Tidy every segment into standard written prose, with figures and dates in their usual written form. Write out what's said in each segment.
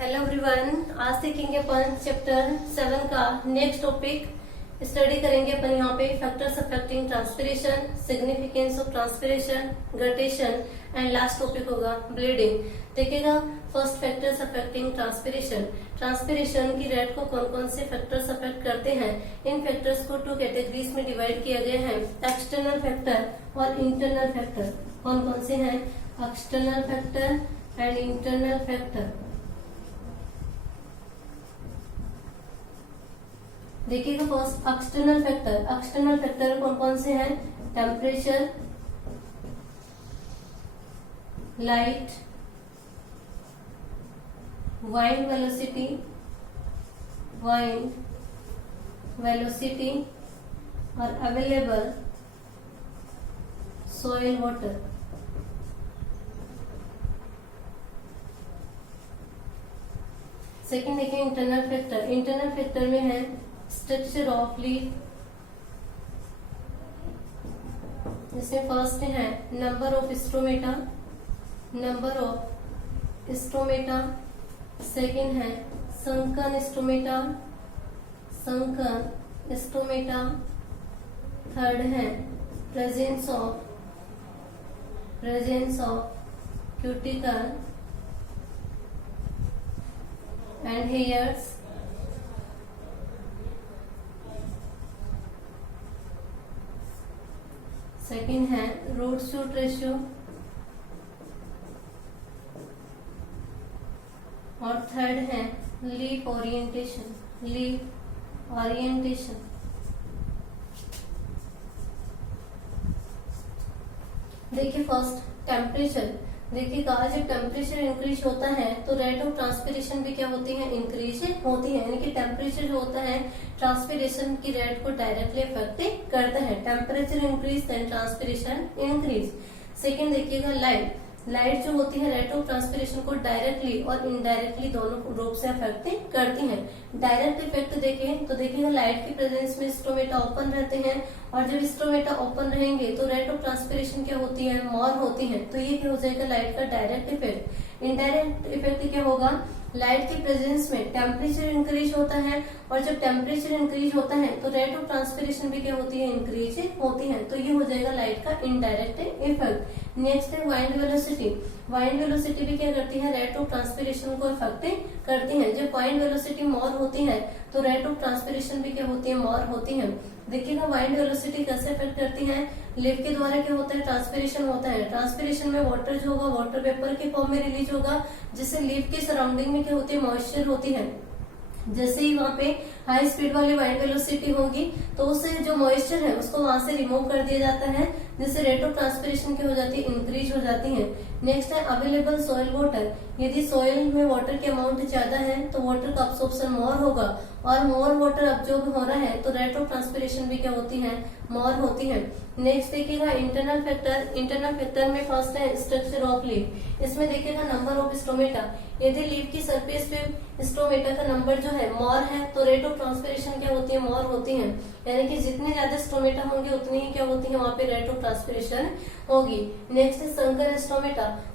Hello everyone, आज सीखेंगे अपन chapter 7 का नेक्स्ट टॉपिक स्टडी करेंगे अपन यहाँ पे factors affecting transpiration, significance of transpiration, guttation and last topic होगा ब्लीडिंग। देखिएगा first factors affecting transpiration. Transpiration की रेट को कौन कौन से फैक्टर्स अफेक्ट करते हैं। इन फैक्टर्स को 2 कैटेगरीज में डिवाइड किया गया है, एक्सटर्नल फैक्टर और इंटरनल फैक्टर। कौन कौन से हैं? External factor and internal factor. देखिएगा first external factor. External factor कौन कौन से हैं? टेम्परेचर, लाइट, वाइंड वेलोसिटी और अवेलेबल सॉइल वाटर। सेकेंड देखिए इंटरनल फैक्टर। इंटरनल फैक्टर में है स्ट्रक्चर ऑफ लीफ, इसमें फर्स्ट है नंबर ऑफ स्टोमेटा, सेकेंड है संकन स्टोमेटा, थर्ड है presence of cuticle and hairs, second है रूट शूट रेशियो और थर्ड है लीफ ओरिएंटेशन। देखिए फर्स्ट टेम्परेचर। देखिएगा जब टेम्परेचर इंक्रीज होता है तो रेट ऑफ ट्रांसपिरेशन भी क्या होती है? इंक्रीज होती है। यानी कि टेम्परेचर जो होता है ट्रांसपिरेशन की रेट को डायरेक्टली अफेक्ट करता है। Temperature increase then transpiration increase. Second देखिएगा लाइट जो होती है रेट ऑफ ट्रांसपिरेशन को डायरेक्टली और इनडायरेक्टली दोनों रूप से अफेक्ट करती है। डायरेक्ट इफेक्ट देखें तो देखिएगा लाइट की प्रेजेंस में स्टोमेटा ओपन रहते हैं और जब स्टोमेटा ओपन रहेंगे तो रेट ऑफ ट्रांसपिरेशन क्या होती है? मोर होती है। तो ये क्या हो जाएगा? लाइट का डायरेक्ट इफेक्ट। इनडायरेक्ट इफेक्ट क्या होगा? लाइट की प्रेजेंस में टेम्परेचर इंक्रीज होता है और जब टेम्परेचर इंक्रीज होता है तो रेट ऑफ ट्रांसपिरेशन भी क्या होती है? इंक्रीज होती है। तो ये हो जाएगा लाइट का इनडायरेक्ट इफेक्ट। नेक्स्ट है वाइंड वेलोसिटी भी क्या करती है? रेट ऑफ ट्रांसपिरेशन को अफेक्ट करती है। जब वाइंड वेलोसिटी मोर होती है तो रेट ऑफ ट्रांसपिरेशन भी क्या होती है? मोर होती है। देखिएगा वाइंड वेलोसिटी कैसे अफेक्ट करती है? लीफ के द्वारा क्या होता है? ट्रांसपिरेशन होता है। ट्रांसपिरेशन में वाटर जो होगा वाटर वेपर के फॉर्म में रिलीज होगा, जिससे लीफ के सराउंडिंग में क्या होती है? मॉइस्चर होती है। जैसे ही वहां पे हाई स्पीड वाली वाइंड वेलोसिटी होगी तो उससे जो मॉइस्चर है उसको वहां से रिमूव कर दिया जाता है, जिससे रेट ऑफ ट्रांसपिरेशन की हो जाती है? इंक्रीज हो जाती है। नेक्स्ट है अवेलेबल सॉइल वाटर। यदि सॉइल में वाटर की अमाउंट ज्यादा है तो वाटर का अब्सॉर्प्शन मोर होगा और मोर वाटर अब्जॉर्ब हो रहा है तो रेट ऑफ ट्रांसपिरेशन भी क्या होती है? मोर होती है। नेक्स्ट देखिएगा इंटरनल फैक्टर में फर्स्ट है स्ट्रक्चर ऑफ लीफ। इसमें देखिएगा नंबर ऑफ स्टोमेटा। यदि लीफ की सरफेस पे स्टोमेटा का नंबर जो है मोर है तो रेट ऑफ ट्रांसपिरेशन क्या होती है? मोर होती है। यानी कि जितने ज्यादा स्टोमेटा होंगे उतनी ही क्या होती है? वहां पे रेट ऑफ ट्रांसपिरेशन होगी। नेक्स्ट है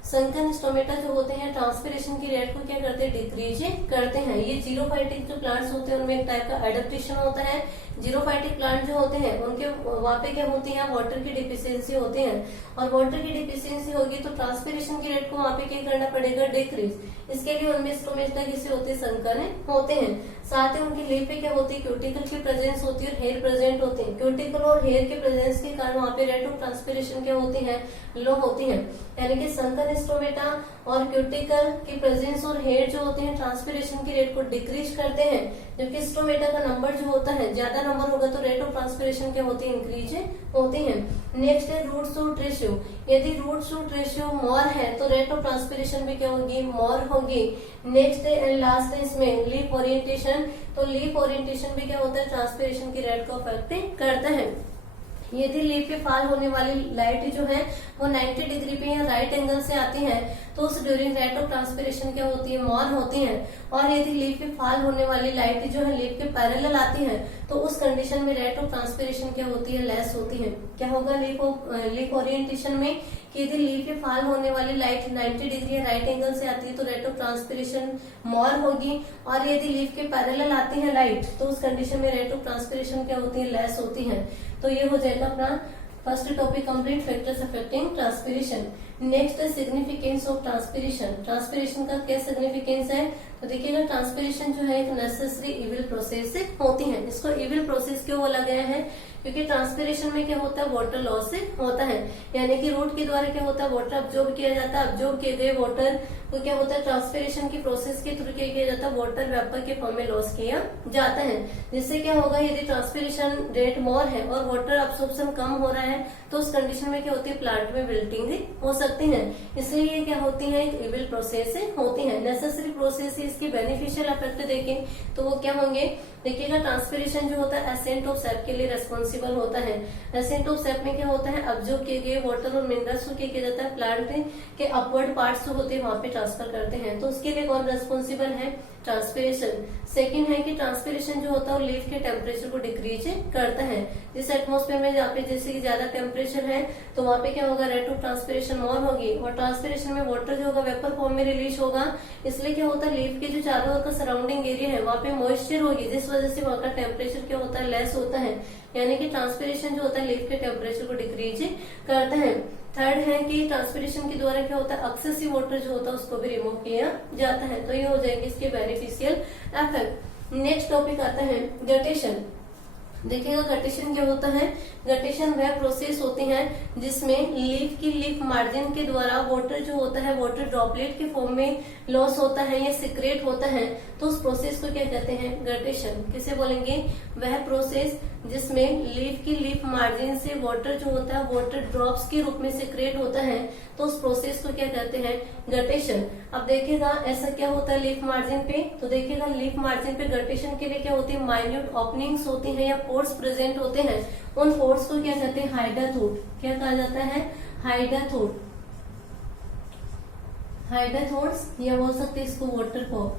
संकन स्टोमेटा जो होते हैं ट्रांसपिरेशन की रेट को क्या करते हैं? डिक्रीज करते हैं। ये जीरोफाइटिक जो प्लांट्स होते हैं उनमें एक टाइप का एडेप्टेशन होता है। जीरोफाइटिक प्लांट जो होते हैं उनके वहां पे क्या होती है? वाटर की डिफिशियंसी होती है और वाटर की डिफिशियंसी होगी तो ट्रांसपिरेशन की रेट को वहां पे क्या करना पड़ेगा? डिक्रीज। इसके लिए उनमें स्टोमेटा किसे होते हैं? संकन होते हैं। साथ ही उनकी लीफ पे क्या होती है? क्यूटिकल की प्रेजेंस होती है और हेयर प्रेजेंट होते हैं। क्यूटिकल और हेयर के प्रेजेंस के कारण वहां पे रेट ऑफ ट्रांसपिरेशन क्या होती है? लो होती है। यानी कि संकन स्टोमेटा और क्यूटिकल की प्रेजेंस और हेयर जो होते हैं ट्रांसपिरेशन की रेट को डिक्रीज करते हैं, जबकि स्टोमेटा का नंबर जो होता है ज्यादा नंबर होगा तो रेट ऑफ ट्रांसपिरेशन क्या होती है? इंक्रीज होती है। नेक्स्ट है रूट शूट रेशियो। यदि रूट शूट रेशियो मोर है तो रेट ऑफ ट्रांसपिरेशन भी क्या होगी? मोर होगी। नेक्स्ट है एंड लास्ट है इसमें लीफ ओरिएंटेशन। तो लीफ ओरिएंटेशन भी क्या होता है? ट्रांसपिरेशन की रेट को अफेक्ट करता है। यदि लीफ पे फॉल होने वाली लाइट जो है वो 90 डिग्री पे या राइट एंगल से आती है तो उस ड्यूरिंग रेट ऑफ ट्रांसपिरेशन क्या होती है? मॉन होती है। और यदि लीफ पे फॉल होने वाली लाइट जो है लीफ के पैरेलल आती है तो उस कंडीशन में रेट ऑफ ट्रांसपिरेशन क्या होती है, लेस होती है। क्या होगा लीफ ओरिएंटेशन में कि यदि लीफ में फॉल होने वाली लाइट 90 डिग्री या राइट एंगल से आती है तो रेट ऑफ ट्रांसपिरेशन मोर होगी, और यदि लीफ के पैरेलल आती है लाइट तो उस कंडीशन में रेट ऑफ ट्रांसपिरेशन क्या होती है, लेस होती है। तो ये हो जाएगा अपना first topic complete, factors affecting transpiration. Next है सिग्निफिकेंस ऑफ ट्रांसपिरेशन। ट्रांसपिरेशन का क्या सिग्निफिकेंस है, तो देखिएगा ट्रांसपिरेशन जो है एक नेसेसरी इविल प्रोसेस से होती है। इसको इविल प्रोसेस क्यों बोला गया है, क्योंकि ट्रांसपिरेशन में क्या होता है, वाटर लॉस से होता है, यानी कि रूट के द्वारा क्या होता है, वाटर अब्जॉर्ब किया जाता है। अब्जॉर्ब किए गए वाटर को क्या होता है, ट्रांसपिरेशन की प्रोसेस के थ्रू क्या किया जाता है, वाटर वेपर के फॉर्म में लॉस किया जाता है। जिससे क्या होगा, यदि ट्रांसपिरेशन रेट मोर है और वाटर अब्सॉर्प्शन कम हो रहा है तो उस कंडीशन में क्या होती है, प्लांट में विल्टिंग हो सकती है। इसलिए ये क्या होती है, एक इविल प्रोसेस से होती है। नेसेसरी प्रोसेस है, इसकी बेनिफिशियल इफेक्ट देखें तो वो क्या होंगे, देखिएगा ट्रांसपिरेशन जो होता है एसेंट ऑफ सेप के लिए रेस्पॉन्सिबल होता है। एसेंट ऑफ सेप में क्या होता है, अब्जॉर्ब किए गए वाटर और मिनरल्स को क्या किया जाता है, प्लांट के अपवर्ड पार्ट्स जो होते हैं वहां पे ट्रांसफर करते हैं। तो उसके लिए कौन रेस्पॉन्सिबल है, ट्रांसपिरेशन। सेकंड है कि ट्रांसपिरेशन जो होता है वो लीफ के टेम्परेचर को डिक्रीज करता है। जिस एटमॉस्फेयर में जहाँ पे जैसे कि ज्यादा टेम्परेचर है तो वहाँ पे क्या होगा, रेट ऑफ ट्रांसपिरेशन मोर होगी, और ट्रांसपिरेशन में वाटर जो होगा वेपर फॉर्म में रिलीज होगा। इसलिए क्या होता है, लीफ के जो चारों ओर का सराउंडिंग एरिया है वहाँ पे मॉइस्चर होगी, जिस वजह से वहाँ का टेम्परेचर क्या होता है, लेस होता है। यानी कि ट्रांसपिरेशन जो होता है लीफ के टेम्परेचर को डिक्रीज करता है। थर्ड है कि ट्रांसपिरेशन के द्वारा क्या होता है, एक्सेसिव वाटर जो होता है उसको भी रिमूव किया जाता है। तो ये हो जाएंगे इसके बेनिफिशियल इफेक्ट। नेक्स्ट टॉपिक आता है गटेशन। देखिएगा गटेशन क्या होता है, गटेशन वह प्रोसेस होती है जिसमें लीफ की लीफ मार्जिन के द्वारा वाटर जो होता है वाटर ड्रॉपलेट के फॉर्म में लॉस होता है या सिक्रेट होता है। तो उस प्रोसेस को क्या कहते हैं, गटेशन। किसे बोलेंगे, वह प्रोसेस जिसमें लीफ की लीफ मार्जिन से वाटर जो होता है वाटर ड्रॉप्स के रूप में सिक्रेट होता है, तो उस प्रोसेस को क्या कहते हैं, गटेशन। अब देखिएगा ऐसा क्या होता है लीफ मार्जिन पे, तो देखिएगा लीफ मार्जिन पे गटेशन के लिए क्या होती है, माइन्यूट ओपनिंग्स होती हैं या पोर्स प्रेजेंट होते हैं। उन पोर्स को क्या कहते हैं, हाइडाथोट। क्या कहा जाता है, हाइडाथोट। हाइडाथोट्स या बोल सकते हैं इसको वाटर पोर।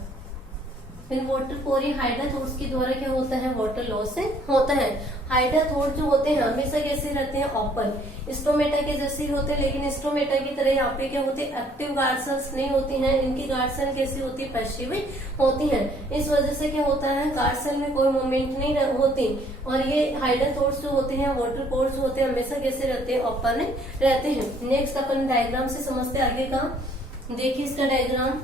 फिर वाटर पोरी हाइडाथोट्स के द्वारा क्या होता है, वाटर लॉस से होता है। हाइडाथोट जो होते हैं हमेशा कैसे रहते हैं, ओपन, स्टोमेटा के जैसे ही होते हैं, लेकिन स्टोमेटा की तरह यहाँ पे क्या होते हैं, एक्टिव गार्ड सेल्स नहीं होती हैं। इनकी गार्ड सेल कैसी होती है, पैसिव होती है। इस वजह से क्या होता है, गार्ड सेल में कोई मूवमेंट नहीं होती, और ये हाइडाथोट्स जो होते हैं वाटर पोर्स जो होते हैं हमेशा कैसे रहते हैं, ओपन रहते हैं। नेक्स्ट अपन डायग्राम से समझते आगे का। देखिए इसका डायग्राम,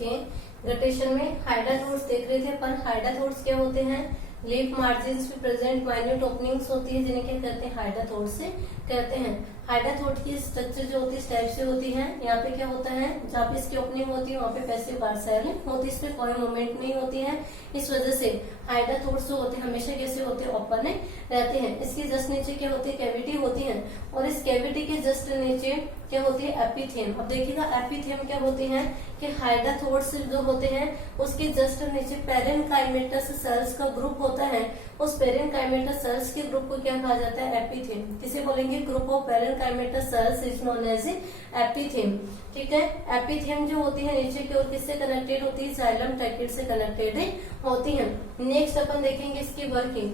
देखिए गटेशन में हाइडाथोर्स देख रहे थे अपन। हाइडाथोर्स क्या होते हैं, लीफ मार्जिन्स पे प्रेजेंट माइन्यूट ओपनिंग्स होती है जिन्हें क्या कहते हैं, हाइडाथोर्स से कहते हैं। हाइडाथोर्स की स्ट्रक्चर जो होती है इस टाइप से होती है। यहाँ पे क्या होता है, जहाँ पे इसकी ओपनिंग होती है वहाँ पे पैसिव गार्ड सेल होती है, इसमें कोई मूवमेंट नहीं होती है। इस वजह से हाइडाथोर्स जो होते हैं हमेशा कैसे होते हैं, ओपन रहते हैं। इसके जस्ट नीचे क्या होती है, कैविटी होती है, और इस कैविटी के जस्ट नीचे क्या होती है, एपिथेम। अब देखिएगा एपिथेम क्या होती है कि हाइडाथोर्स जो होते हैं उसके जस्ट नीचे पेरेन्काइमेटस सेल्स का ग्रुप होता है। उस पेरेन्काइमेटस सेल्स के ग्रुप को क्या कहा जाता है, एपिथेम। किसे बोलेंगे, group of parenchymatous cells is known as epithem. ठीक है, एपिथेम जो होती है नीचे की ओर किससे कनेक्टेड होती है, जाइलम ट्रैकेट से कनेक्टेड होती है। नेक्स्ट अपन देखेंगे इसकी वर्किंग।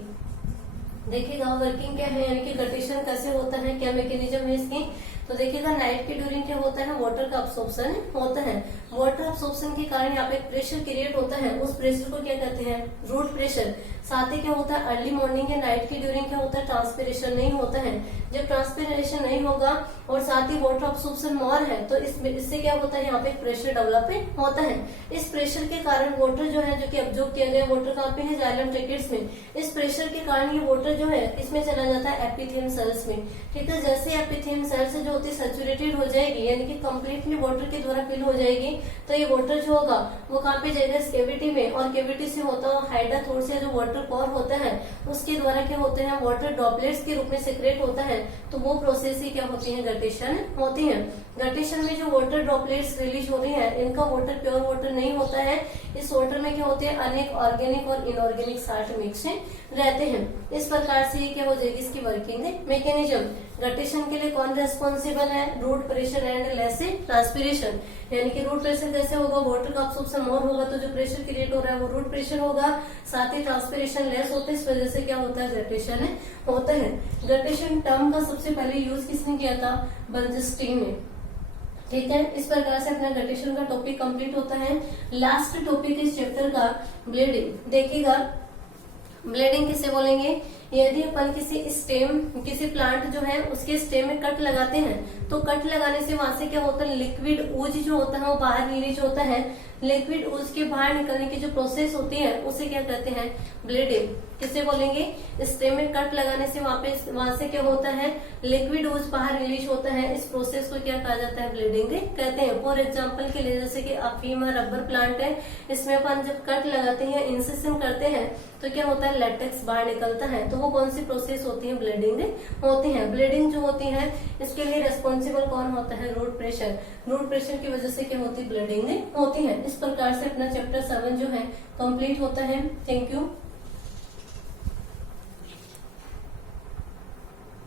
देखिएगा वर्किंग क्या है, यानी कि गटेशन कैसे होता है, क्या मैकेनिज्म है इसकी। तो देखिएगा नाइट के ड्यूरिंग क्या होता है, वाटर का अब्सॉर्प्शन होता है। वाटर अब्सॉर्प्शन के कारण यहाँ पे प्रेशर क्रिएट होता है, उस प्रेशर को क्या कहते हैं, रूट प्रेशर। साथ ही क्या होता है, अर्ली मॉर्निंग या नाइट की ड्यूरिंग क्या होता है, ट्रांसपिरेशन नहीं होता है। जब ट्रांसपिरेशन नहीं होगा और साथ ही वाटर अब्सॉर्प्शन मोर है तो इससे क्या होता है, यहाँ पे प्रेशर डेवलप होता है। इस प्रेशर के कारण वाटर जो है, जो कि ऑब्जॉर्ब किया गया वाटर कहाँ पे है, जाइलम ट्रैकेट्स में। इस प्रेशर के कारण ये वाटर जो है इसमें चला जाता है एपिथेम सेल्स में। ठीक है, जैसे एपिथेम सेल्स जो होती है सैचुरेटेड हो जाएगी, यानी कि कम्प्लीटली वाटर के द्वारा फिल हो जाएगी, तो ये वाटर जो होगा वो कहाँ पे जाएगा, इस कैविटी में। और कैविटी से होता हुआ हाइडाथोर्स या जो वाटर कोर होता है उसके द्वारा क्या होते हैं, वाटर ड्रॉपलेट्स के रूप में सेक्रेट होता है। तो वो प्रोसेस ही क्या होती है, गटेशन होती है। गटेशन में जो वाटर ड्रॉपलेट्स रिलीज हो रही है, इनका वाटर प्योर वाटर नहीं होता है। इस वाटर में क्या होते हैं, अनेक ऑर्गेनिक और इनऑर्गेनिक साल्ट मिक्स रहते हैं। इस प्रकार से ये क्या हो जाएगी, इसकी वर्किंग मैकेनिज्म। गटेशन के लिए कौन रेस्पॉन्सिबल है, root pressure and less transpiration. यानी कि रूट प्रेशर कैसे होगा, वाटर का अब्सॉर्प्शन मोर होगा तो जो प्रेशर क्रिएट हो रहा है वो रूट प्रेशर होगा। साथ ही ट्रांसपिरेशन लेस होता है, इस वजह से क्या होता है, गटेशन होता है। गटेशन टर्म का सबसे पहले यूज किसने किया था, बर्नस्टीन ने। ठीक है, इस प्रकार से अपना गटेशन का टॉपिक कंप्लीट होता है। लास्ट टॉपिक इस चैप्टर का ब्लीडिंग। देखिएगा ब्लीडिंग किसे बोलेंगे, यदि अपन किसी प्लांट जो है उसके स्टेम में कट लगाते हैं तो कट लगाने से वहां से क्या होता है, लिक्विड ऊज जो होता है वो बाहर रिलीज होता है। लिक्विड ऊज के बाहर निकलने की जो प्रोसेस होती है उसे क्या कहते हैं, ब्लीडिंग। किसे बोलेंगे, स्टेम में कट लगाने से वहां से क्या होता है, लिक्विड ऊज बाहर रिलीज होता है। इस प्रोसेस को क्या कहा जाता है, ब्लीडिंग कहते हैं। फॉर एग्जाम्पल के लिए जैसे कि अफीम रबर प्लांट है, इसमें अपन जब कट लगाते हैं, इंसेशन करते हैं तो क्या होता है, लेटेक्स बाहर निकलता है। तो वो कौन सी प्रोसेस होती है, ब्लीडिंग होती है। ब्लीडिंग जो होती है इसके लिए रेस्पॉन्सिबल कौन होता है, रूट प्रेशर। रूट प्रेशर की वजह से क्या होती है, ब्लीडिंग होती है। इस प्रकार से अपना चैप्टर 7 जो है कंप्लीट होता है। Thank you.